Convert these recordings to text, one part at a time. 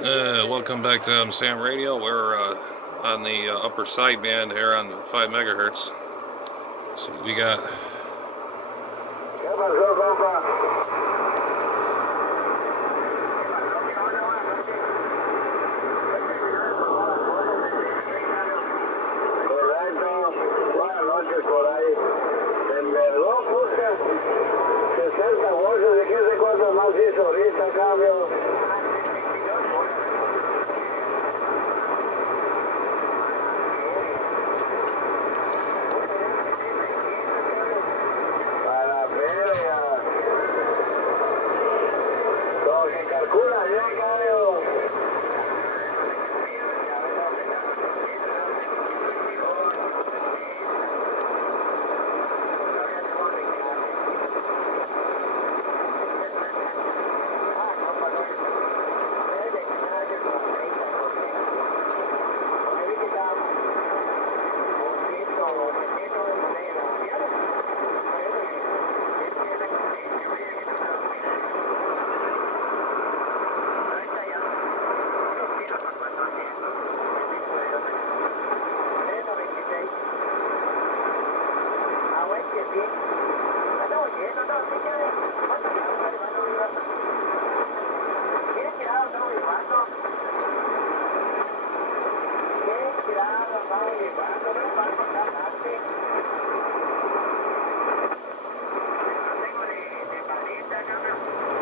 Welcome back to Sam Radio. We're on the upper sideband here on 5 megahertz. See, we got. Buenas noches por ahí. En verdad, busca 60 bolsas de 15 cuántos más hizo ahorita, cambio. Para feria. Lo que calcula bien, cambio.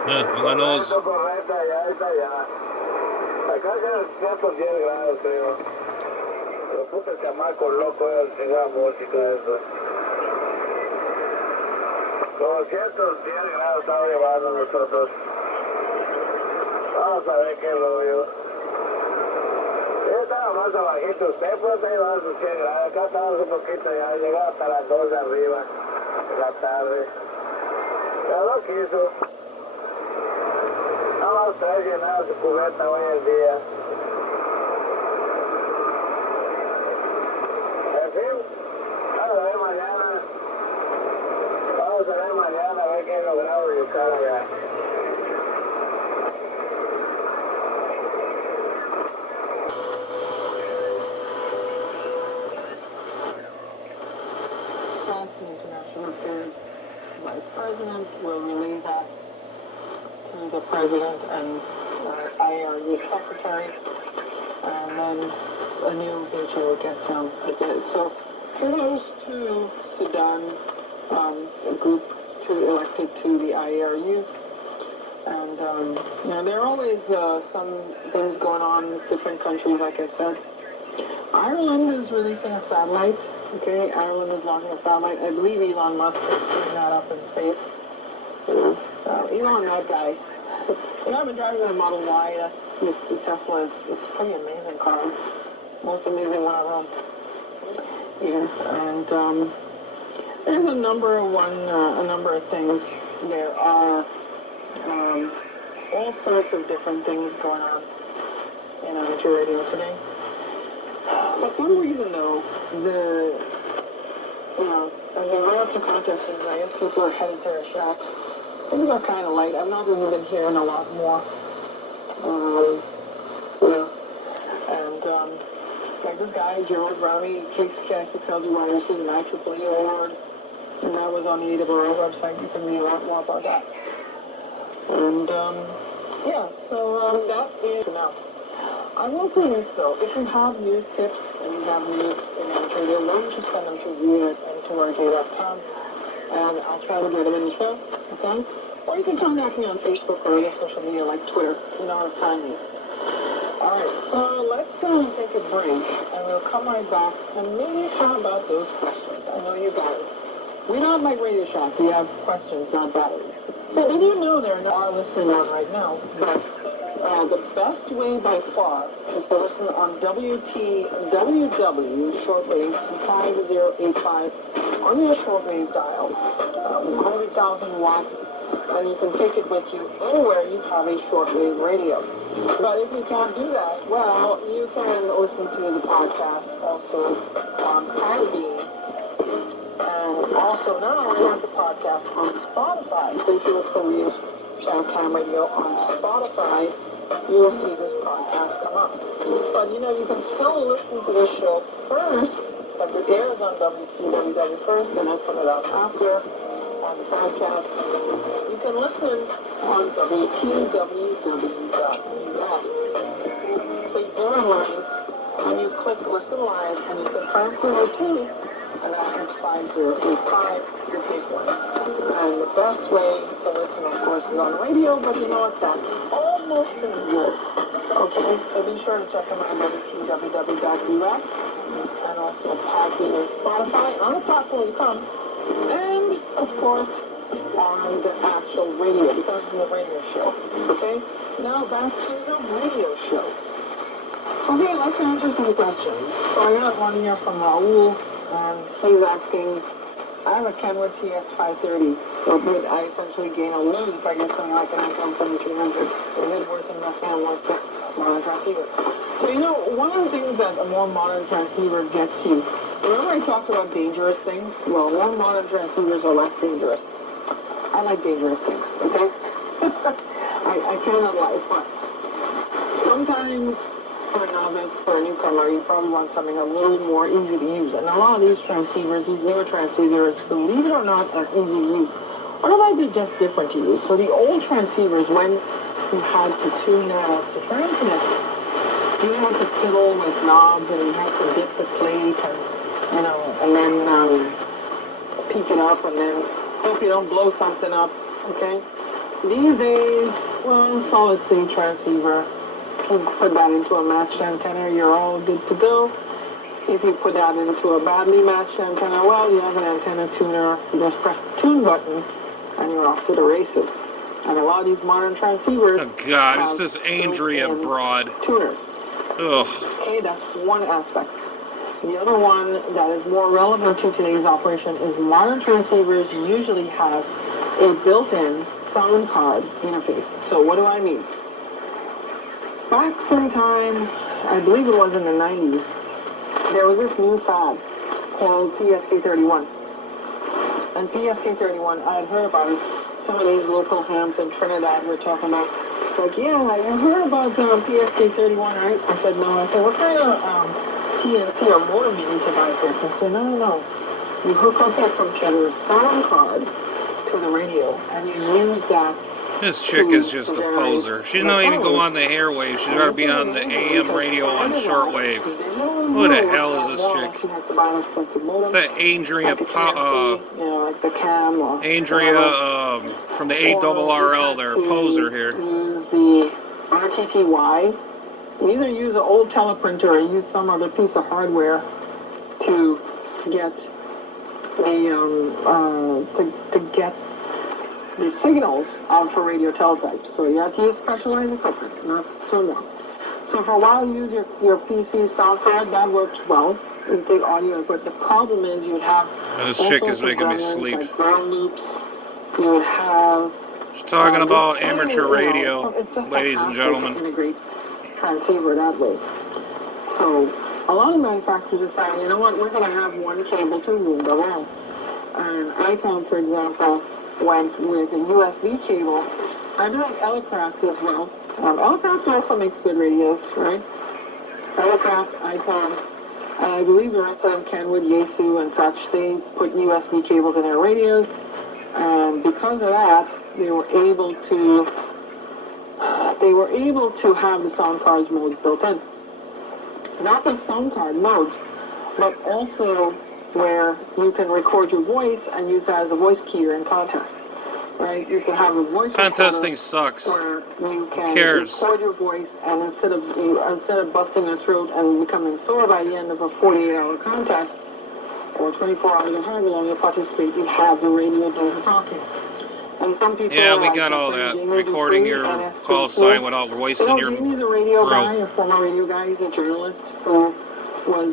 All I know is. Acá hace 110 grados, creo. Pero puta el chamaco loco, sin la música, eso. Como 110 grados estamos llevando nosotros. Vamos a ver qué rollo. Estaba más abajito, usted puede estar llevando sus 100 grados. Acá estamos un poquito ya, llegaba hasta las 2 de arriba de la tarde. Pero no quiso. Nada más trae llenada su cubeta hoy en día. En fin, vamos a ver mañana. Vamos a ver mañana a ver qué logramos buscar allá. International Affairs Vice President will relay that to the President and IRU Secretary, and then a new issue will get down again. So kudos to Sudan, a group elected to the IRU. And there are always some things going on in different countries, like I said. Ireland is releasing a satellite. Okay, Ireland is launching a satellite. I believe Elon Musk is putting that up in space. Elon, that guy. I've been driving a Model Y. The Tesla. It's a pretty amazing car. Most amazing one I've owned. Yeah, and there's a number of things. There are all sorts of different things going on in amateur radio today. For some reason, though, as I went up to contests, I guess people are headed to their shacks. Things are kind of light. I've not really been hearing a lot more. Like this guy, Gerald Brownie, KCK tells you why he received an IEEE award, and that was on the AWR website. You can read a lot more about that. And, so that is enough. I will say this though, if you have news tips and you have news in amateur radio, why don't you send them to read@n2rj.com, and I'll try to get them in the show, okay? Or you can contact me on Facebook or other social media like Twitter. You know how to find me. Alright, so let's take a break, and we'll come right back, and maybe talk about those questions. I know you got it. We're not like Radio Shack, we have questions, not batteries. So did you know there are listening on right now, but the best way by far is to listen on WTWW shortwave 5085 on your shortwave dial, 100,000 watts, and you can take it with you anywhere you have a shortwave radio. But if you can't do that, well, you can listen to the podcast also on Podbean. And also now we have the podcast on Spotify. So if you look for Reia Hamradio on Spotify, you will see this podcast come up. But you know, you can still listen to this show first, but it airs on WTWW first, and I put it out after on the podcast. You can listen on WTWW.us. So you go online, and you click listen live, and you can find 202, and that is 5085, your big one. And the best way to listen, of course, is on radio, but you know what, that's almost as good. Okay, so be sure to check them out on WTWW.us, and also Podbean and Spotify, on the platform.com, and, of course, on the actual radio, because it's a radio show. Okay, now back to the radio show. Okay, let's answer some questions. So I got one here from Raul, and he's asking, I have a Kenwood TS530, so I essentially gain a loop, I guess, on like an FM7300. Is it worth investing in more modern transceiver? So, you know, one of the things that a more modern transceiver gets you, remember I talked about dangerous things? Well, more modern transceivers are less dangerous. I like dangerous things, okay? I cannot lie, but sometimes for a novice, for a newcomer, you probably want something a little more easy to use. And a lot of these transceivers, these newer transceivers, believe it or not, are easy to use. Or they might be just different to use. So the old transceivers, when you had to tune the transmit, you had to fiddle with knobs, and you had to dip the plate, and, you know, and then peak it up, and then hope you don't blow something up, okay? These days, well, solid-state transceiver, you put that into a matched antenna, you're all good to go. If you put that into a badly matched antenna, well, you have an antenna tuner. You just press the tune button, and you're off to the races. And a lot of these modern transceivers... Oh, God, it's this Andrea broad. Tuners. Ugh. Okay, that's one aspect. The other one that is more relevant to today's operation is modern transceivers usually have a built-in sound card interface. So what do I mean? Back sometime, I believe it was in the 90s, there was this new fad called PSK31. And PSK31, I had heard about it. Some of these local hams in Trinidad were talking about, like, yeah, I heard about PSK31, right? I said, no. I said, what kind of TNC or modem you need to buy for it? I said, no. You hook up that computer's sound card to the radio, and you use that. This chick is just a poser. She's not even go on the airwaves. She's got to be on the AM radio on shortwave. Who the hell is this chick? It's that Andrea from the ARRL there, poser here. Use the RTTY. Either use an old teleprinter or use some other piece of hardware to get the signals out for radio teletypes. So you have to use specialized equipment, not so long. So for a while you use your PC sound card, that works well. You take audio, but the problem is you'd have this chick is making me sleep. Like ground loops. You would have she's talking about amateur radio, ladies and gentlemen. Integrate transceiver that way. So a lot of manufacturers are saying, you know what, we're going to have one cable to room double. And ICOM, for example, went with a USB cable. I do like Elecraft as well. Elecraft also makes good radios, right? Elecraft, ICOM, and I believe the rest of them, Kenwood, Yaesu, and such, they put USB cables in their radios, and because of that, they were able to have the sound cards modes built in. Not the sound card modes, but also where you can record your voice and use that as a voice keyer in contest. Right? You can have a voice contesting sucks. Where you can who cares? Record your voice, and instead of busting your throat and becoming sore by the end of a 48-hour contest or 24 hours or however long you participate, you have the radio doing the talking. And some people we got all that. Recording your call sign without voice in your Jamie's a radio throat. guy, a former radio guy. He's a journalist who was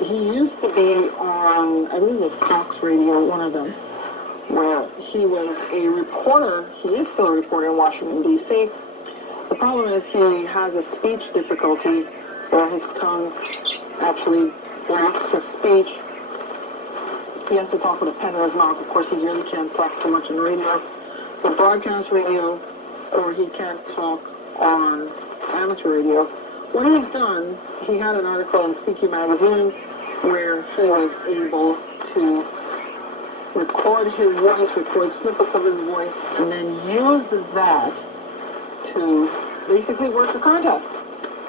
he used to be on, I believe it was Cox Radio, one of them, where he was a reporter. He is still a reporter in Washington, D.C. The problem is he has a speech difficulty where his tongue actually lacks his speech. He has to talk with a pen in his mouth. Of course, he really can't talk too much on radio, but broadcast radio, or he can't talk on amateur radio. What he's done, he had an article in CQ magazine where he was able to record his voice, record snippets of his voice, and then use that to basically work the contest.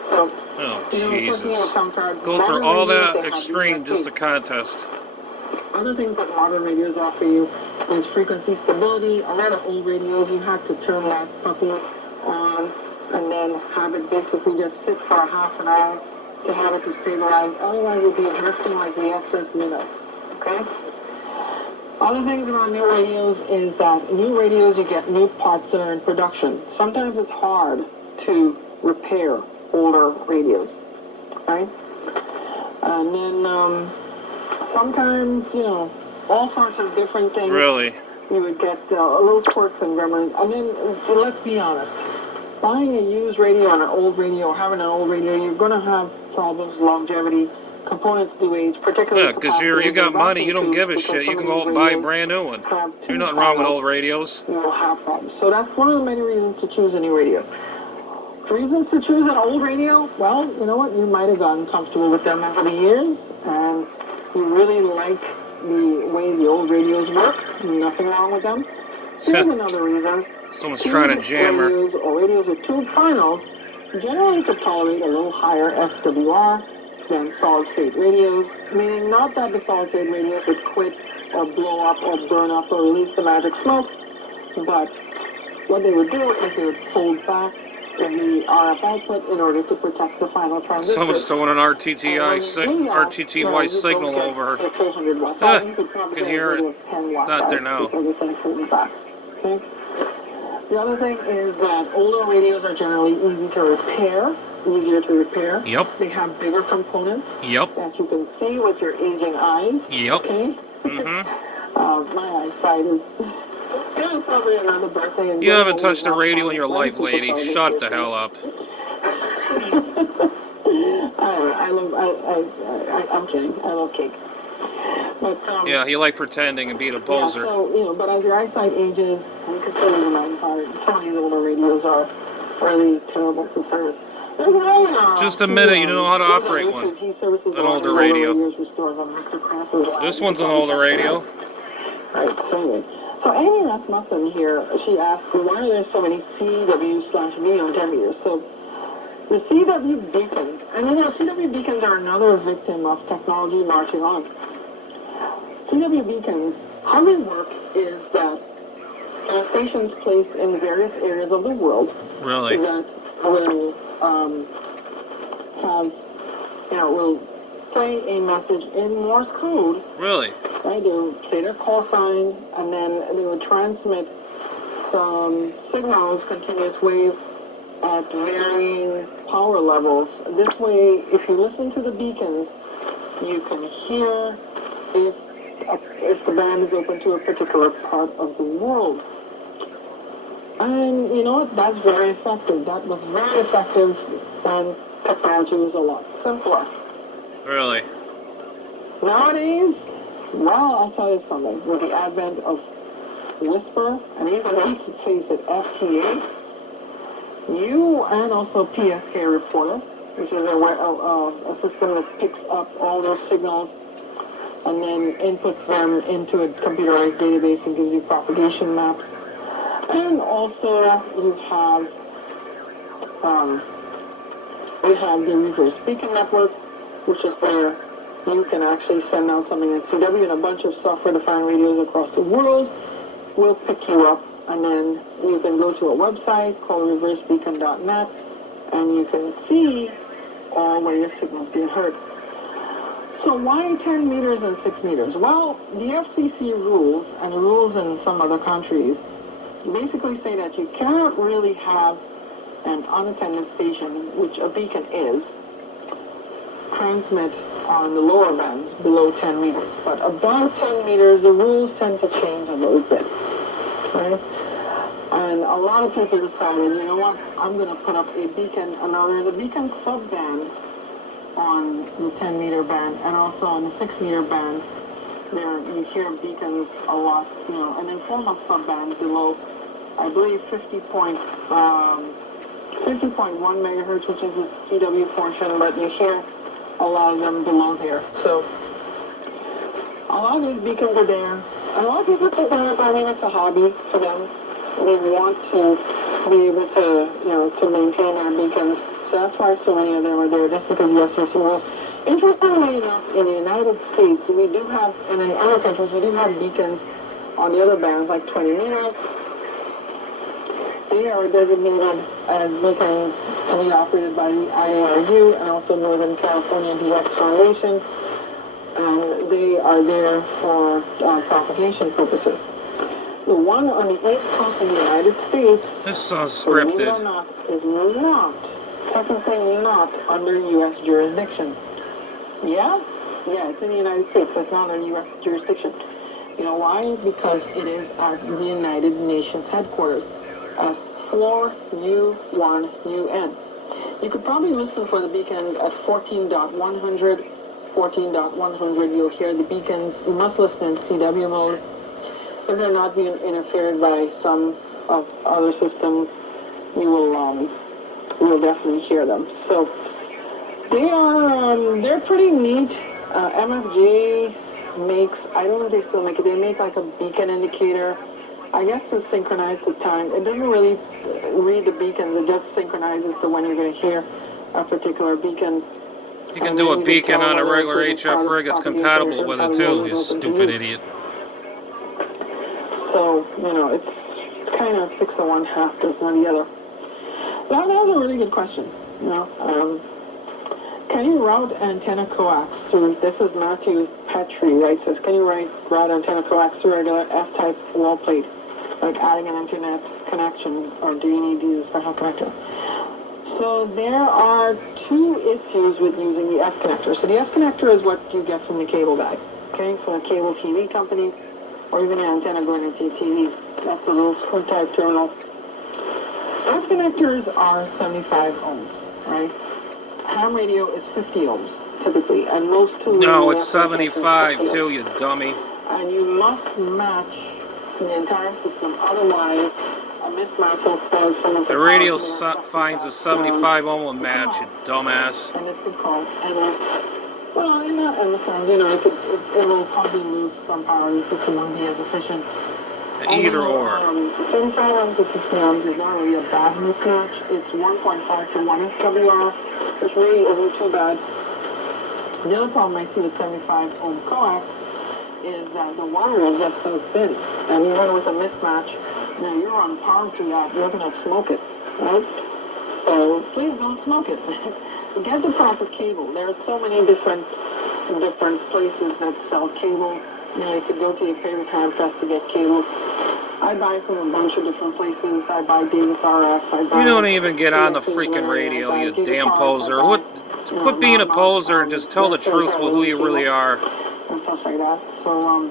So, Oh, you know, Jesus. card, Go through all that extreme just a contest. Other things that modern radios offer you is frequency stability. A lot of old radios, you have to turn that puppy on and then have it basically just sit for a half an hour to have it to stabilize. Otherwise, you'll be drifting like the SS minute. Okay? Other things about new radios is that new radios, you get new parts that are in production. Sometimes it's hard to repair older radios, right? And then sometimes, you know, all sorts of different things. Really? You would get little quirks and gremlins. I mean, let's be honest. Buying a used radio on an old radio, or having an old radio, you're going to have problems, longevity. Components do age, particularly. Yeah, because you got money, you don't give a shit. You can go out and buy a brand new one. There's nothing wrong with old radios. You will have problems. So that's one of the many reasons to choose a new radio. Reasons to choose an old radio? Well, you know what? You might have gotten comfortable with them over the years, and you really like the way the old radios work. Nothing wrong with them. Here's another reason. Someone's trying to jam her. Radios or radios with tube finals generally could tolerate a little higher SWR than solid-state radios, meaning not that the solid-state radios would quit or blow up or burn up or release the magic smoke, but what they would do is they would fold back the RF output in order to protect the final transistor. Someone's throwing an RTTY signal over her. You can hear it. Not there now. Okay. The other thing is that older radios are generally easier to repair. Yep. They have bigger components. Yep. That you can see with your aging eyes. Yep. Okay. My eyesight is. Probably another birthday. You haven't touched a radio in your life, lady. Shut the hell up. I'm kidding. I love cake. But, yeah, you like pretending and being a poser. Yeah, so, you know, but as your eyesight ages, you can still use a magnifier. Some of these older radios are really terrible to service. Just a minute, you don't know how to operate one. An older radio. This one's an older radio. Right, so Amy Rasmussen here, she asked, why are there so many CW/V on 10 meters? So the CW beacons, and you know, CW beacons are another victim of technology marching on. CW beacons, how they work is that stations placed in various areas of the world really that will have, you know, will play a message in Morse code. Really? Right, they would say their call sign, and then they would transmit some signals, continuous waves, at varying power levels. This way, if you listen to the beacons, you can hear if the band is open to a particular part of the world. And you know what? That's very effective. That was very effective when technology was a lot simpler. Really? Nowadays, well, I'll tell you something. With the advent of Whisper, and even let's face it, FTA, and also PSK Reporter, which is a system that picks up all those signals and then inputs them into a computerized database and gives you propagation maps. And also you have the reverse beacon network, which is where you can actually send out something in CW, and a bunch of software-defined radios across the world will pick you up, and then you can go to a website called reversebeacon.net, and you can see all where your signal's being heard. So why 10 meters and 6 meters? Well, the FCC rules, and rules in some other countries, basically say that you cannot really have an unattended station, which a beacon is, transmit on the lower bands below 10 meters. But above 10 meters, the rules tend to change a little bit, right? And a lot of people decided, you know what, I'm going to put up a beacon. And now there's a beacon subband on the 10-meter band and also on the 6-meter band. There you hear beacons a lot, you know, and then form a subband below, I believe 50.1 megahertz, which is the CW portion, but you hear a lot of them below there. So a lot of these beacons are there. A lot of people think that, I mean, it's a hobby for them. They want to be able to, you know, to maintain their beacons. So that's why so many of them are there, just because of FCC rules. Interestingly enough, in the United States, we do have, and in other countries, we do have beacons on the other bands, like 20 meters. They are designated as beacons to be operated by the IARU and also Northern California DX Foundation. And they are there for propagation purposes. The one on the east coast of the United States, This sounds believe it scripted. or not, is not, technically not under U.S. jurisdiction. Yeah, it's in the United States, but it's not under U.S. jurisdiction. You know why? Because it is at the United Nations headquarters, 4U1UN. You could probably listen for the beacon at 14.100. 14.100, you'll hear the beacons. You must listen in CW mode. If they're not being interfered by some of other systems, you will definitely hear them. So they're pretty neat. MFG makes, I don't know if they still make it, they make like a beacon indicator. I guess to synchronize the time. It doesn't really read the beacons, it just synchronizes to when you're going to hear a particular beacon. You can do a beacon on a regular HF rig that's compatible with it too, you stupid idiot. So, you know, it's kind of 6 of one, half dozen of the other. That was a really good question. You know, can you route antenna coax through, this is Matthew Petrie writes this, can you route antenna coax through a regular F-type wall plate, like adding an internet connection, or do you need to use a special connector? So there are two issues with using the F connector. So the F connector is what you get from the cable guy, okay, from a cable TV company, or even an antenna going into your TV. That's a little screw type terminal. F connectors are 75 ohms, right? Ham radio is 50 ohms, typically, and most two... No, it's 75 too, you dummy. And you must match the entire system, otherwise a mismatch will cause some of the... The radio finds a 75 ohm will match, you dumbass. And this is called MS. Well, not MS, you know, it will probably lose some power, the system won't be as efficient. Either or. 75 ohms to 50 ohms is not really a bad mismatch. It's 1.5 to 1 SWR, which really isn't too bad. The other problem I see with 75 ohm coax is that the wire is just so thin. And even with a mismatch, now you're on power to that, you're going to smoke it, right? So please don't smoke it. Get the proper cable. There are so many different places that sell cable. You know, you could go to your favorite handfest to get cable. I buy from a bunch of different places. I buy Davis RF. You don't even get on the freaking radio, you damn poser. Quit being a poser and just tell the truth with who you really are. And stuff like that. So,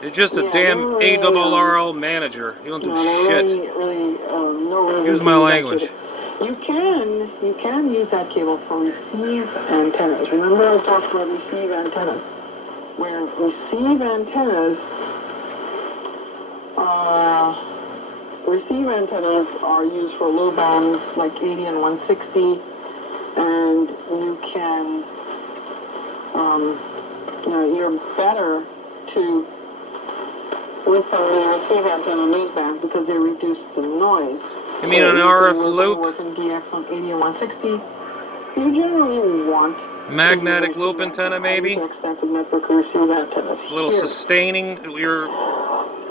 you're just a damn ARRL manager. You don't do shit. Use my language. You can use that cable for receive antennas. Remember I talked about receive antennas. Where receive antennas are used for low bands like 80 and 160, and you can, you know, you're better to listen to the receive antenna news bands because they reduce the noise. You mean an RF loop? Working DX on 80 and 160, you generally want magnetic loop antenna, maybe? Extensive network receive antennas. A little sustaining your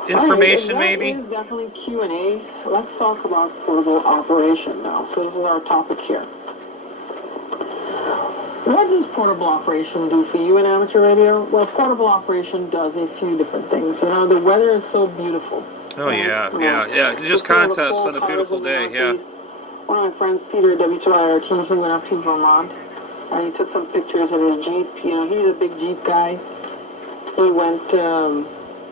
information, maybe? That is definitely Q&A. Let's talk about portable operation now. So this is our topic here. What does portable operation do for you in amateur radio? Well, portable operation does a few different things. You know, the weather is so beautiful. Oh, yeah. Just contest on a beautiful day, yeah. One of my friends, Peter, WTIRT, he went up to Vermont. And he took some pictures of his Jeep. You know, he's a big Jeep guy. He went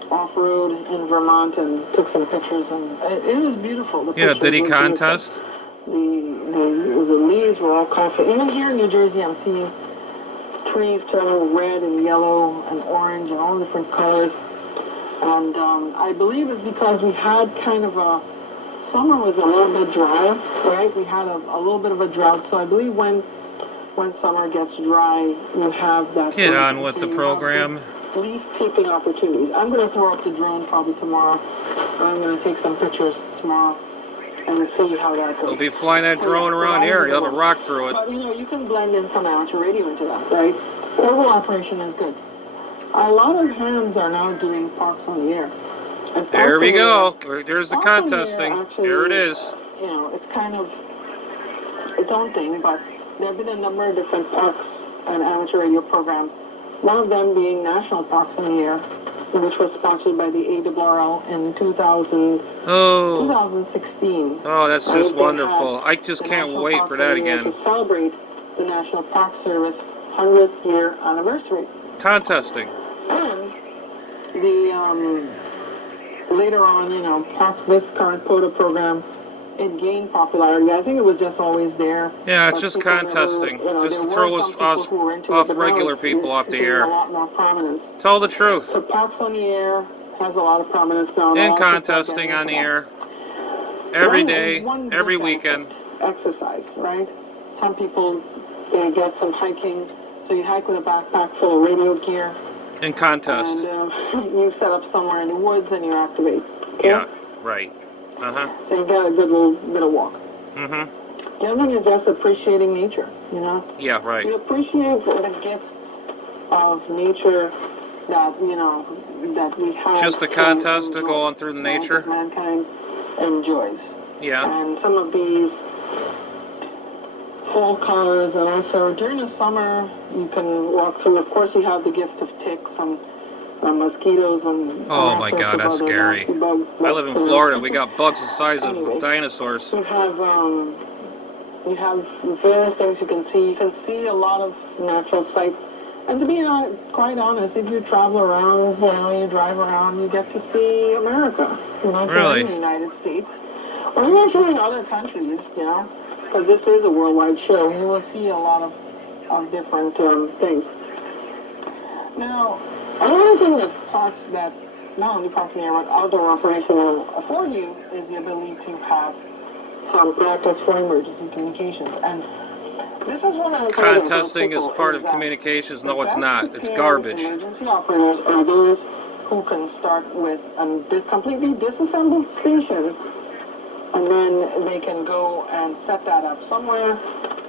off-road in Vermont and took some pictures, and it was beautiful. Yeah, did he contest? The leaves were all colorful. Even here in New Jersey, I'm seeing trees turning red and yellow and orange and all different colors. And I believe it's because we had kind of a, summer was a little bit dry, right? We had a little bit of a drought. So I believe when summer gets dry, you have that. Get on with the program. Leaf peeping opportunities. I'm going to throw up the drone probably tomorrow. I'm going to take some pictures tomorrow and see how that goes. They'll be flying that drone around here. You'll have a rock through it. But, you can blend in some amateur radio into that, right? Portable operation is good. A lot of hands are now doing parks on the air. There we go. There's the contesting. There it is. It's kind of its own thing, but there have been a number of different parks and amateur radio programs. One of them being National Parks in the Air, which was sponsored by the ARRL in 2016. Oh, that's just wonderful. I just can't wait for that again. To celebrate the National Park Service 100th year anniversary. Contesting. And the later on, Parks, this current POTA program, it gained popularity. I think it was just always there. Yeah, it's just contesting. Just to throw us off regular people off the air. A lot more prominence. Tell the truth. So Parks on the Air has a lot of prominence now. And contesting on the air. Every day, every weekend. Exercise, right? Some people, they get some hiking. So you hike with a backpack full of radio gear. And contest. And you set up somewhere in the woods and you activate. Okay? Yeah, right. Uh-huh. So you get a good little bit of walk. Mm-hmm. The other thing is just appreciating nature, Yeah, right. You appreciate the gift of nature that, that we have. Just a contest to go on through the nature? That mankind enjoys. Yeah. And some of these fall colors, and also during the summer, you can walk through. Of course, you have the gift of ticks and mosquitoes and. Oh my God, that's scary. Bugs, I live in Florida. We got bugs the size of dinosaurs. You have various things you can see. You can see a lot of natural sights. And to be quite honest, if you travel around, you drive around, you get to see America. Really? In the United States, or even in other countries, because this is a worldwide show. You will see a lot of different things. Now, another thing that not only Parks and Air, but outdoor operation will afford you is the ability to have some practice for emergency communications. And this is one of the contesting is part of communications. No, it's not. It's garbage. Emergency operators are those who can start with a completely disassembled station, and then they can go and set that up somewhere,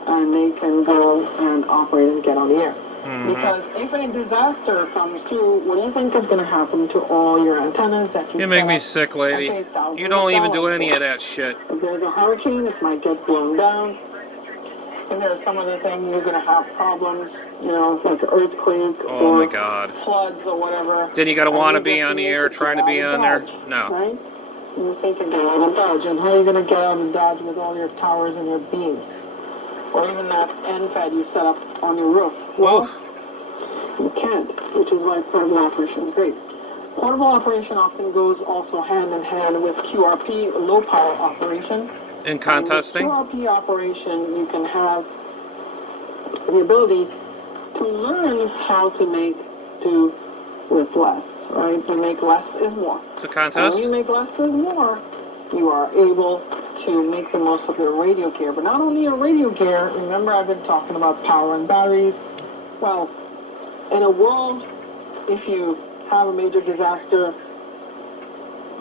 and they can go and operate and get on the air. Mm-hmm. Because if a disaster comes through, what do you think is going to happen to all your antennas that you make me sick, lady. You don't even do any of that shit. If there's a hurricane, it might get blown down. If there's some other thing, you're going to have problems, like earthquake or my God. Floods or whatever. Then you got to want to be on the air, trying to be on there? No. Right? You're thinking, out of Dodge, and how are you going to get out of Dodge with all your towers and your beams? Or even that end-fed you set up on your roof. Well, you can't, which is why portable operation is great. Portable operation often goes also hand in hand with QRP, low power operation. In contesting? And with QRP operation, you can have the ability to learn how to make do with less, right? To make less is more. It's a contest? And when you make less is more, you are able to make the most of your radio gear. But not only your radio gear, remember I've been talking about power and batteries. Well, in a world, if you have a major disaster,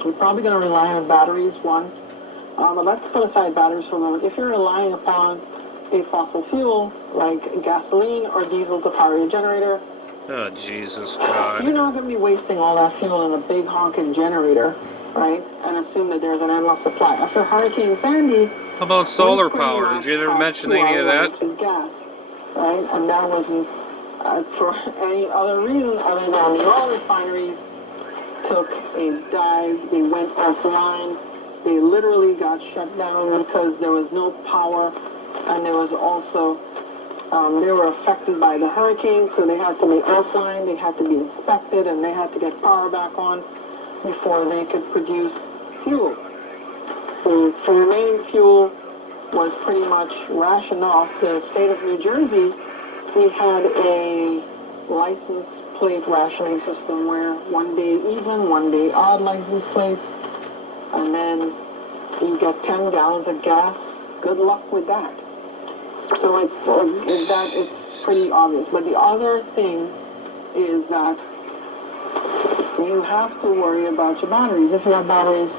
you're probably going to rely on batteries, one. But let's put aside batteries for a moment. If you're relying upon a fossil fuel, like gasoline or diesel to power your generator, oh, Jesus God. You're not going to be wasting all that fuel in a big honking generator, right? And assume that there's an endless supply. After Hurricane Sandy... How about solar power? Did you ever mention any of that? Gas, right? And that wasn't for any other reason other than the oil refineries took a dive. They went offline. They literally got shut down because there was no power, and there was also they were affected by the hurricane, so they had to be offline, they had to be inspected, and they had to get power back on before they could produce fuel. So the remaining fuel was pretty much rationed off. The state of New Jersey we've had a license plate rationing system where one day even, one day odd license plates, and then you get 10 gallons of gas. Good luck with that. So it's pretty obvious. But the other thing is that you have to worry about your batteries. If you have batteries,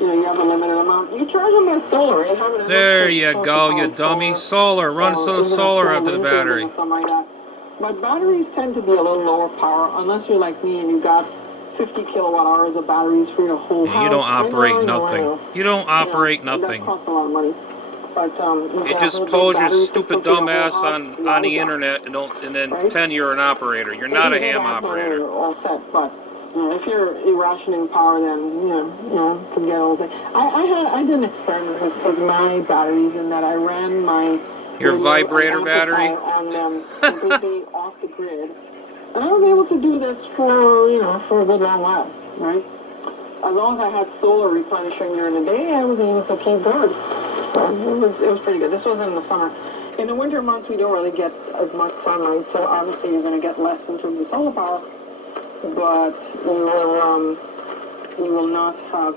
you have a limited amount. You charge them by solar. There you go, you dummy. Solar. Run some solar up to the battery. Like that. But batteries tend to be a little lower power, unless you're like me and you got 50 kilowatt hours of batteries for your whole house. You don't operate nothing. You don't operate nothing. That costs a lot of money. But, you just pose your stupid dumb ass on the internet and then pretend you're an operator. You're not a ham operator. All set, but if you're rationing power, then forget all the thing. I did an experiment with my batteries in that I ran your vibrator battery on them completely off the grid, and I was able to do this for a good long while, right? As long as I had solar replenishing during the day, I was able to keep good. So it was pretty good. This was in the summer. In the winter months, we don't really get as much sunlight, so obviously you're going to get less in terms of solar power, but you will not have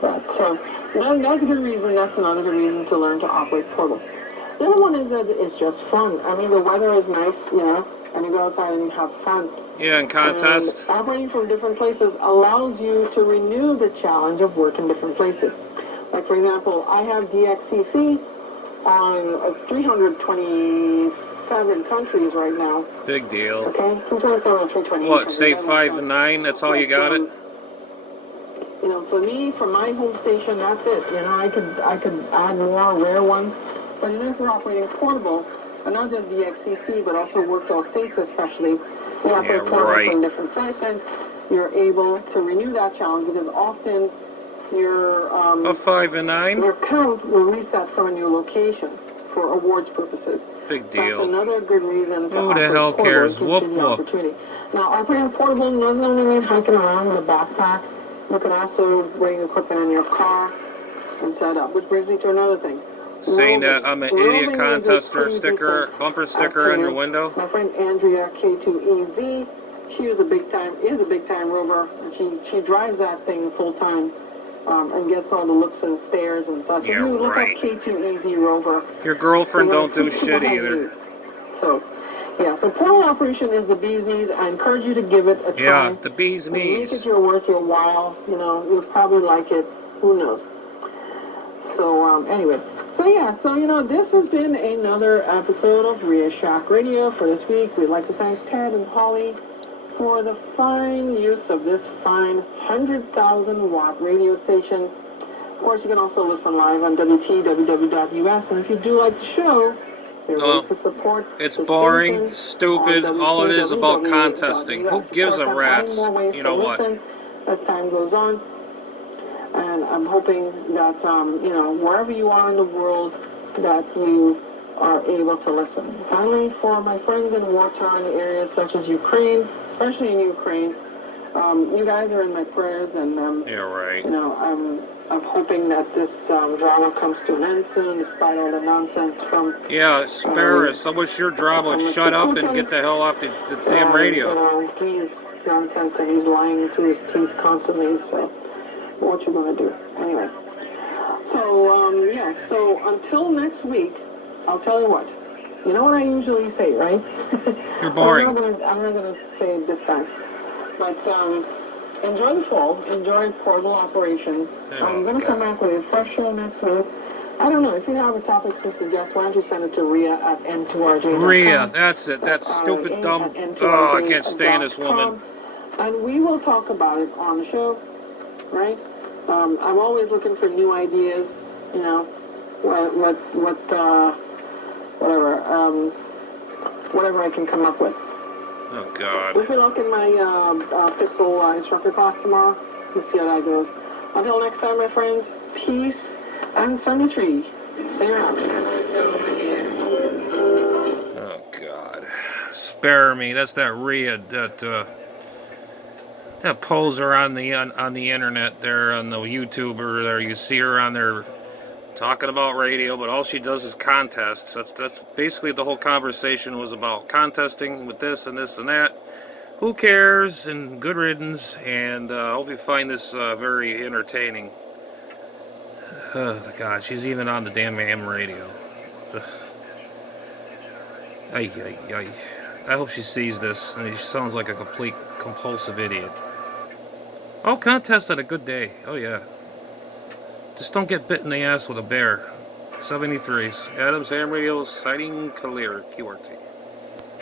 that. So that's a good reason. That's another good reason to learn to operate portable. The other one is that it's just fun. I mean, the weather is nice, and you go outside and you have fun. Yeah, in contests. And operating from different places allows you to renew the challenge of working different places. Like, for example, I have DXCC on 327 countries right now. Big deal. Okay, 327 or 328. What, say 5 and 9? That's all you got it? For me, for my home station, that's it. I could add more rare ones. But if you're operating portable, and not just DXCC, but also Workflow States especially, you operate portable from different places, you're able to renew that challenge because often your 5 and 9? Your count will reset from a new location for awards purposes. Big deal. That's another good reason to who the hell cares? Whoop whoop. Now, operating portable doesn't only mean hiking around with a backpack. You can also bring equipment in your car and set up, which brings me to another thing. Saying that I'm an idiot contester bumper sticker on your window? My friend Andrea K2EZ, she is a big time rover, and she drives that thing full time. And gets all the looks and stares and such. Yeah, look right. Up K2EZ rover. Your girlfriend don't do shit either. So, so portal operation is the bee's knees. I encourage you to give it a try. Yeah, the bee's knees. Make it worth your while. You'll probably like it. Who knows? So, anyway. So, this has been another episode of Reia Shack Radio for this week. We'd like to thank Ted and Holly for the fine use of this fine 100,000 watt radio station. Of course, you can also listen live on WTWW.us, and if you do like the show, there are ways to support. It's boring, stupid, all it is about contesting. Who gives a rat's? You know what? As time goes on, and I'm hoping that, wherever you are in the world, that you are able to listen. Finally, for my friends in war-torn areas such as Ukraine, especially in Ukraine, you guys are in my prayers, and yeah, right. I'm hoping that this drama comes to an end soon, despite all the nonsense from. Yeah, spare us. I wish your drama would shut up and get the hell off the damn radio. He's nonsense, and he's lying through his teeth constantly. So, what you gonna do? Anyway. So So until next week, I'll tell you what. You know what I usually say, right? You're boring. I'm not gonna say it this time. But enjoy the fall. Enjoy portable operation. I'm gonna come back with a fresh show next week. I don't know. If you have a topic to suggest, why don't you send it to Reia at n2rj.com. Reia, that's it. That stupid dumb. Oh, I can't stand this woman. And we will talk about it on the show, right? I'm always looking for new ideas. Whatever I can come up with. Oh, God. Wish me luck in my pistol instructor class tomorrow. Let's see how that goes. Until next time, my friends, peace and symmetry. Stay around. Oh, God. Spare me. That's that Reia, that poser on the internet there, on the YouTuber there. You see her on there talking about radio, but all she does is contests. That's basically the whole conversation was about contesting with this and this and that. Who cares? And good riddance. And I hope you find this very entertaining. Oh God, she's even on the damn Hamradio. I hope she sees this. I mean, she sounds like a complete compulsive idiot. I'll contest on a good day. Oh yeah. Just don't get bit in the ass with a bear. 73s. Adam's Hamradio, citing clear. QRT.